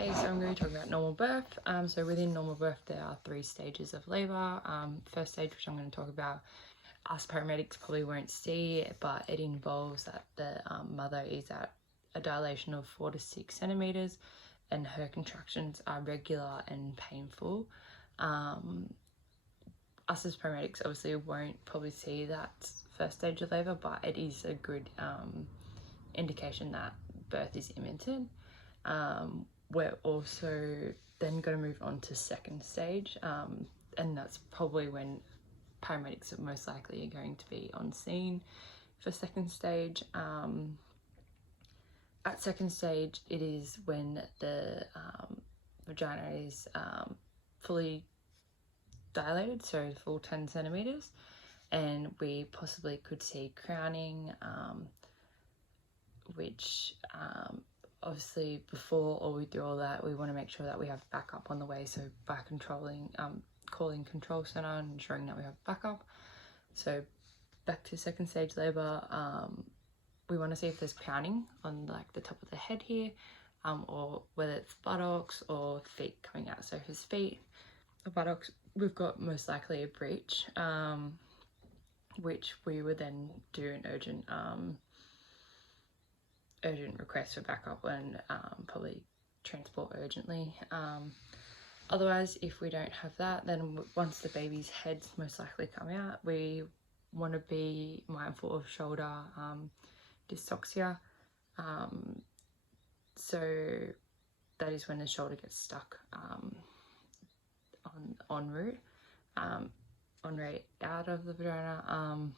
Okay, so I'm going to talk about normal birth. So within normal birth, there are 3 stages of labour. First stage, which I'm going to talk about, us paramedics probably won't see, but it involves that the mother is at a dilation of 4 to 6 centimetres and her contractions are regular and painful. Us as paramedics obviously won't probably see that first stage of labour, but it is a good indication that birth is imminent. We're also then going to move on to second stage, and that's probably when paramedics are most likely going to be on scene for second stage. At second stage, it is when the vagina is fully dilated, so full 10 centimetres, and we possibly could see crowning, which obviously before or we do all that, we want to make sure that we have backup on the way. So by calling control center and ensuring that we have backup. So back to second stage labor, we want to see if there's crowning on like the top of the head here, or whether it's buttocks or feet coming out. So if it's feet or buttocks, we've got most likely a breech, which we would then do an urgent request for backup and probably transport urgently. Otherwise, if we don't have that, then once the baby's head's most likely come out, we want to be mindful of shoulder dystoxia. So that is when the shoulder gets stuck en route out of the vagina.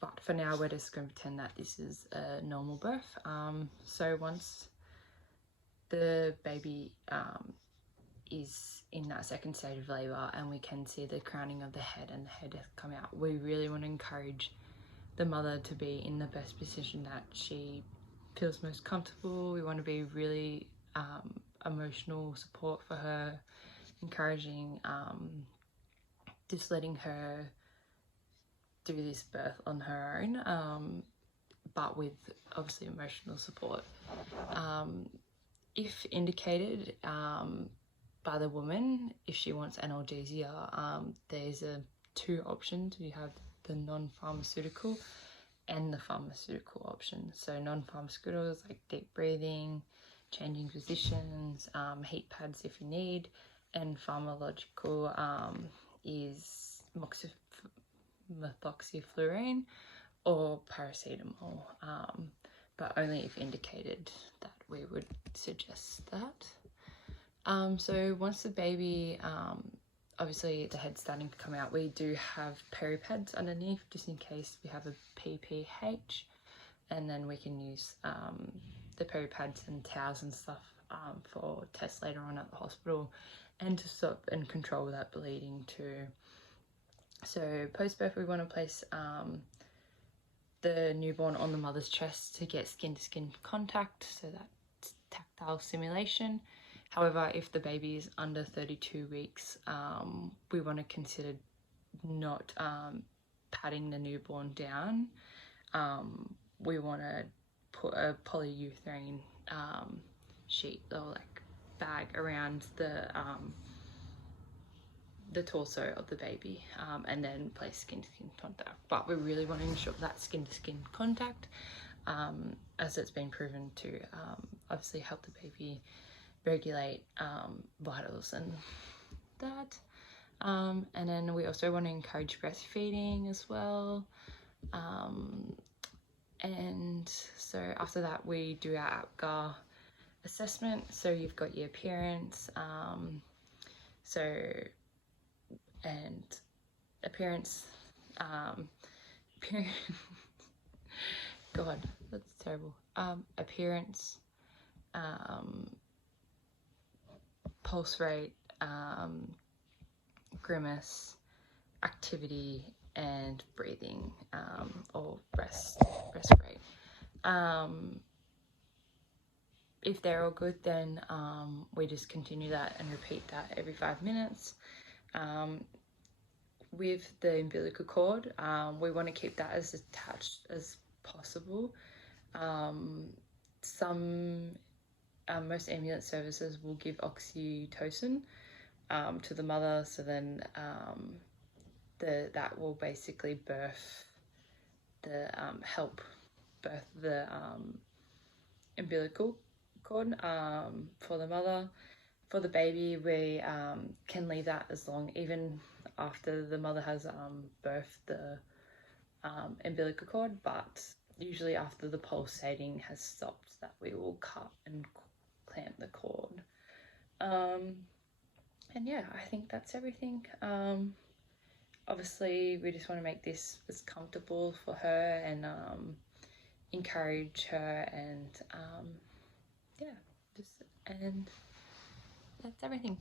But for now, we're just going to pretend that this is a normal birth. So once the baby is in that second stage of labour and we can see the crowning of the head and the head has come out, we really want to encourage the mother to be in the best position that she feels most comfortable. We want to be really emotional support for her, encouraging, just letting her do this birth on her own, but with obviously emotional support. If indicated by the woman, if she wants analgesia, there's 2 options. We have the non-pharmaceutical and the pharmaceutical option. So non-pharmaceutical is like deep breathing, changing positions, heat pads if you need, and pharmacological is methoxyflurane or paracetamol, but only if indicated that we would suggest that. So once the baby, obviously the head's starting to come out, we do have peri-pads underneath just in case we have a PPH, and then we can use the peri-pads and towels and stuff for tests later on at the hospital and to stop and control that bleeding too. So post-birth, we want to place the newborn on the mother's chest to get skin-to-skin contact, so that's tactile stimulation. However, if the baby is under 32 weeks, we want to consider not patting the newborn down. We want to put a polyurethane sheet or like bag around the torso of the baby, and then place skin-to-skin contact. But we really want to ensure that skin-to-skin contact, as it's been proven to obviously help the baby regulate vitals and that. And then we also want to encourage breastfeeding as well. And so after that, we do our APGAR assessment. So you've got your appearance, God, that's terrible. Appearance, pulse rate, grimace, activity, and breathing, or breast rate. If they're all good, then we just continue that and repeat that every 5 minutes. With the umbilical cord, we want to keep that as attached as possible. Some most ambulance services will give oxytocin to the mother, so then that will basically help birth the umbilical cord for the mother. For the baby, we can leave that as long, even after the mother has birthed the umbilical cord, but usually after the pulsating has stopped, that we will cut and clamp the cord. And yeah, I think that's everything. Obviously we just want to make this as comfortable for her and encourage her, and yeah, and that's everything.